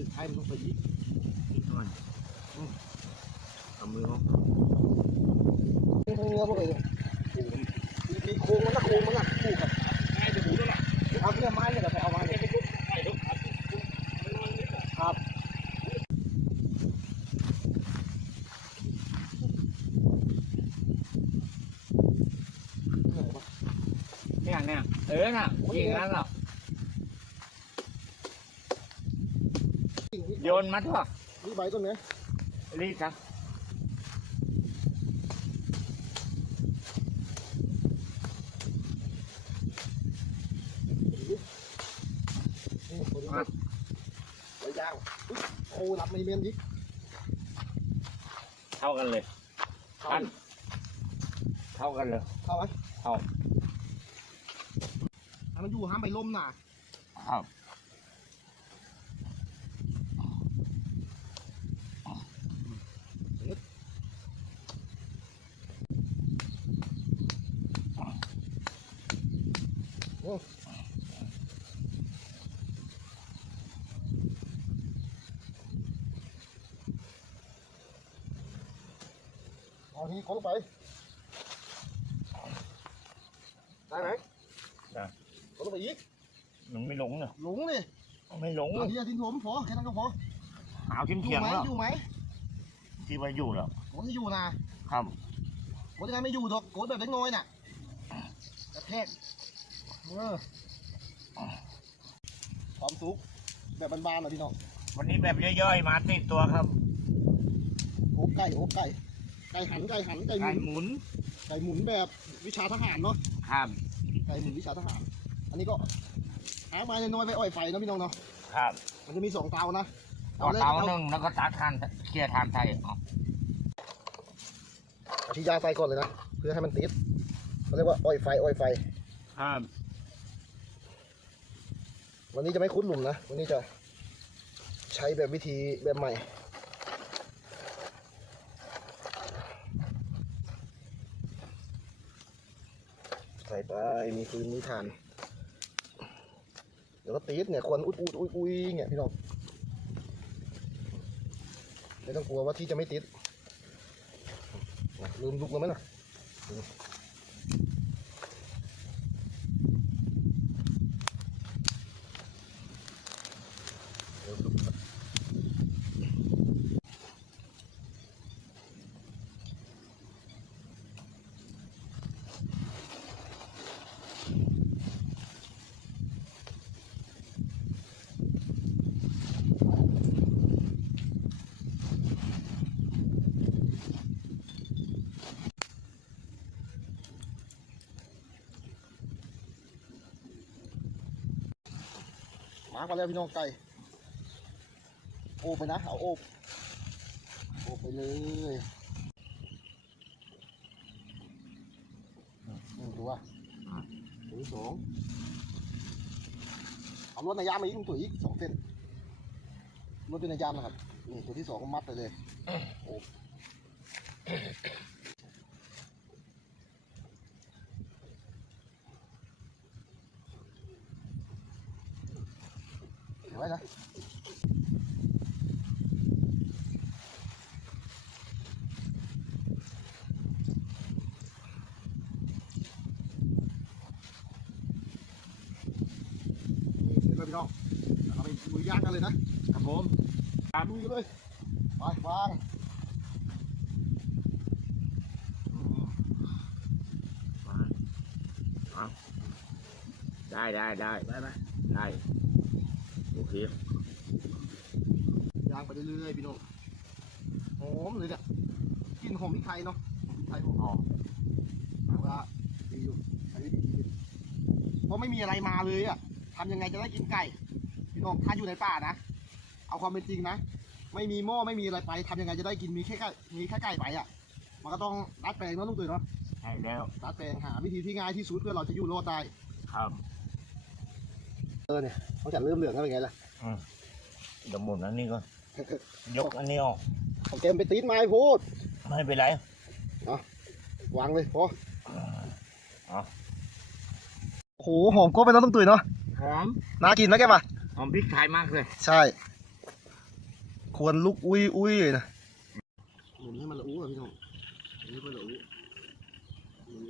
องมันใช้มันต้องไปอีกนิดหน่อยอืมเอามือออกเนื้อพวกเลยมีโค้งมันก็โค้งมันก็คู่กับง่ายจะดูแล้วยล่ะเอาเนื้อไม้เนี่ยไปเอามาเนี่ยครับครับเนี่ยเนี่ยเออน่ะยิงนั้นหรอ โยนมาเถอะนี่ใบต้นไหนรีบครับนี่ตัวนี้ใบยาวโอ้รับไม่เมียนดิเท่ากันเลยเข้าอันเท่ากันเลยเข้าไหมเข้าให้มันอยู่ห้ามไปล้มน่ะครับ เอาทีขนลงไป ได้ไหมขนลงไปอีกมันไม่หลงเนอะหลงเลยไม่หลงอันนี้ทิ้งผมพอแค่นั้นก็พอหาวเทียมอเทียยู่งไหมแล้วอยู่ไหมที่ว่าอยู่แล้วผมจะอยู่นะครับผมจะไงไม่อยู่ดอกโกดแบบเล็กน้อยน่ะกระแทก เออความสุขแบบบานๆนะพี่น้องวันนี้แบบย่อยๆมาติดตัวครับโอบไก่โอบไก่ไก่หันไก่หันไก่หไก่มุนหมุนไก่หมุนแบบวิชาทหารเนาะครับไก่หมุนวิชาทหาร อันนี้ก็หาไม้น้อยๆไปอ่อยไฟเนาะพี่น้องเนาะครับมันจะมีสองเตานะต่อเตาหนึ่งแล้วก็ตัดทานเคลียร์ทานไทยเอาเอาที่ยาไฟก่อนเลยนะเพื่อให้มันติดเขาเรียกว่าอ่อยไฟอ่อยไฟ ครับ วันนี้จะไม่คุ้นหลุมนะ วันนี้จะใช้แบบวิธีแบบใหม่ ใส่ไปมีฟืนมีถ่าน เดี๋ยวก็ตีดเนี่ยควันอุดอุดอุยอุยเนี่ยพี่น้องไม่ต้องกลัวว่าที่จะไม่ติดลืมลุกแล้วไหมน่ะ มามาแล้วพี่น้องไก่โอบไปนะ เอาโอบโอบไปเลยหนึ่งตัวตัวที่สองเอาลวดในยามมาอีกหนึ่งตัวอีกสองเส้นลวดเป็นในยามนะครับนี่ตัวที่สองมัดไปเลยโอบ เดี๋ยวไว้นะนี่เสร็จแล้วพี่น้องเอาไป โอเคย่างไปเรื่อยๆพี่น้องหอมเลยเนี่ยกลินหอมพริกไทยเนาะพริกไทยหอมแต่ว่าดีอยู่ใช้วิธีดีเพราะไม่มีอะไรมาเลยอะทำยังไงจะได้กินไก่พี่น้องถ้าอยู่ในป่านะเอาความเป็นจริงนะไม่มีหม้อไม่มีอะไรไปทำยังไงจะได้กินมีแค่ไก่มีแค่ไก่ไปอะมันก็ต้องรัดแปลงเนาะลูกตุ๋ยเนาะใช่แล้วรัดแปลงหาวิธีที่ง่ายที่สุดเพื่อเราจะอยู่รอดได้ครับ เออเนี่ยเขาจะเริ่มเหลืองแล้วเป็นไงล่ะเดี๋ยวหมุนอันนี้ก่อน ยกอันนี้ออกเอาเกมไปตีดไม้โพดไม่เป็นไรวางเลยพอเอาโอ้โหหอมก็ไปแล้วต้องตุ๋ยเนาะ หอม น่ากินนะแกป่ะหอมพริกไทยมากเลย ใช่ ควรลุกอุ้ยอุ้ยเลยนะหมุนให้มันละอู้อะพี่น้องหมุนให้มันละอู้หมุน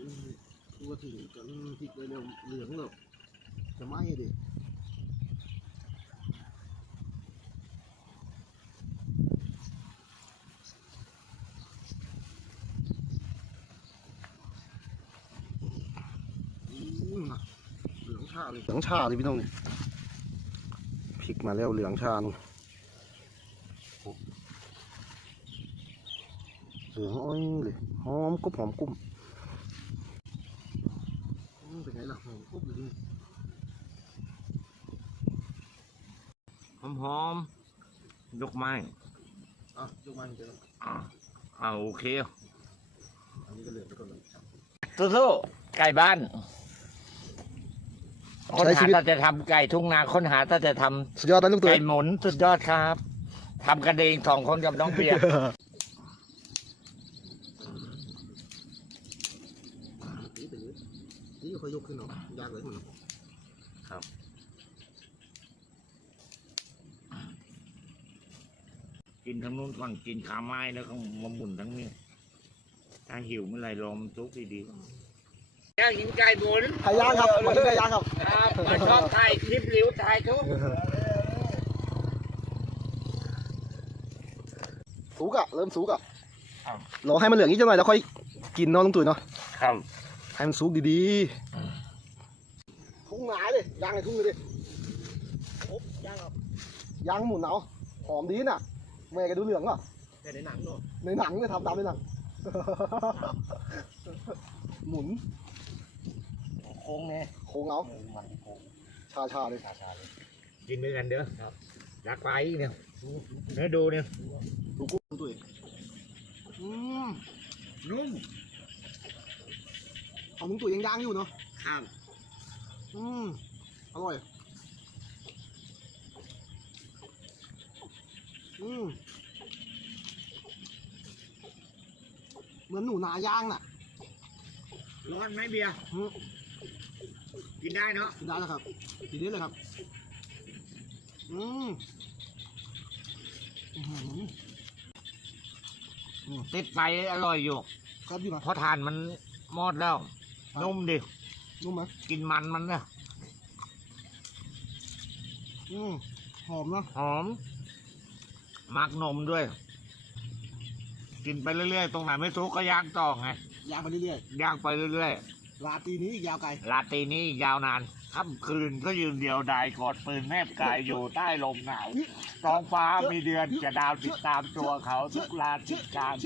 ทั่วถึงกันพริกเลยเร็วเหลืองเลยจะไหม้ดิอู้น่ะเหลืองชาเลยเหลืองชาเลยพี่น้องนี่พริกมาแล้วเหลืองชานู่นเหลืองอ้อยเลยหอมกรุบหอมกุ้มอืมเป็นไงล่ะหอมกรุบเลยนี่หอมหอมๆยกไม้อะยกมาเจออ่าอ่าโอเคอันนี้ก็เหลืองไปก่อนเลยสู้ๆไก่บ้าน คนใช้หาชีวิตถ้าจะทำไก่ทุ่งนาค้นหาถ้าจะทำสุดยอดนะลูกตัวไก่หมุนสุดยอดครับทำกันเองสองคนกับน้องเปีย นี่เป็นนี้นี่ค่อยยกขึ้นเนาะยากเลยมันกินทั้งนู้นก่อนกินขาไม้แล้วก็มาหมุนทั้งนี้ถ้าหิวเมื่อไหรลองมันซุกดีๆอ ยากกินไก่หมุนไก่ย่างครับมาที่ไก่ย่างครับครับมาชอบถ่ายคลิปหลิวถ่ายทุกสุกอะเริ่มสุกอะรอให้มันเหลืองนิดหน่อยแล้วค่อยกินเนาะลุงตุ๋ยเนาะครับให้มันสุกดีๆทุ่งหนาเลยย่างในทุ่งเลยดิโอ๊บย่างครับย่างหมุนเอาหอมดีน่ะแม่แกดูเหลืองอะแต่ในหนังเนาะในหนังเนี่ยทำตามในหนังหมุนโค้งเนี่ยโค้งเอามันโค้งชาชาๆเลยชาชาเลยกินด้วยกันเด้อครับรักไปเนี่ยเนื้อดูเนี่ยดูกุ้งตัวเองอืมนุ่มเอาลุงตุ๋ยยังย่างอยู่เนาะครับอืมอร่อยอืมเหมือนหนูนาย่างน่ะ ร้อนไหมเบียร์อืม กินได้เนาะได้แล้วครับทีนี้เลยครับ อืมอื้อหือติดไฟอร่อยอยู่ ครับดีนะเพราะทานมันมอดแล้ว นุ่มดิ นุ่มไหมกินมันมันเนี่ยอืมหอมนะหอม มักนมด้วย กินไปเรื่อยๆ ตรงไหนไม่ทุกก็ย่างต่อไงย่างไปเรื่อยย่างไปเรื่อยๆ ลาตีนี้อีกยาวไกลๆลาตรีนี้อีกยาวนานค่ำคืนก็ยืนเดียวดายกอดปืนแนบกายอยู่ใต้ลมหนาวท้องฟ้ามีเดือนจะดาวติดตามตัวเขาทุกลาทิศการ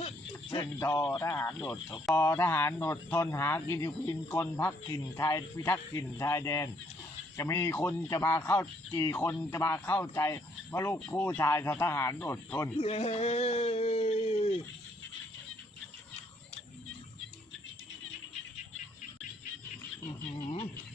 เป็นทอทหารอดทนทอทหารอดทนหากินอยู่กินกลพักถิ่นไทยพิทักษ์ถิ่นไทยแดน จะมีคนจะมาเข้ากี่คนจะมาเข้าใจว่าลูกผู้ชายทหารอดทน เย้ Uh-huh.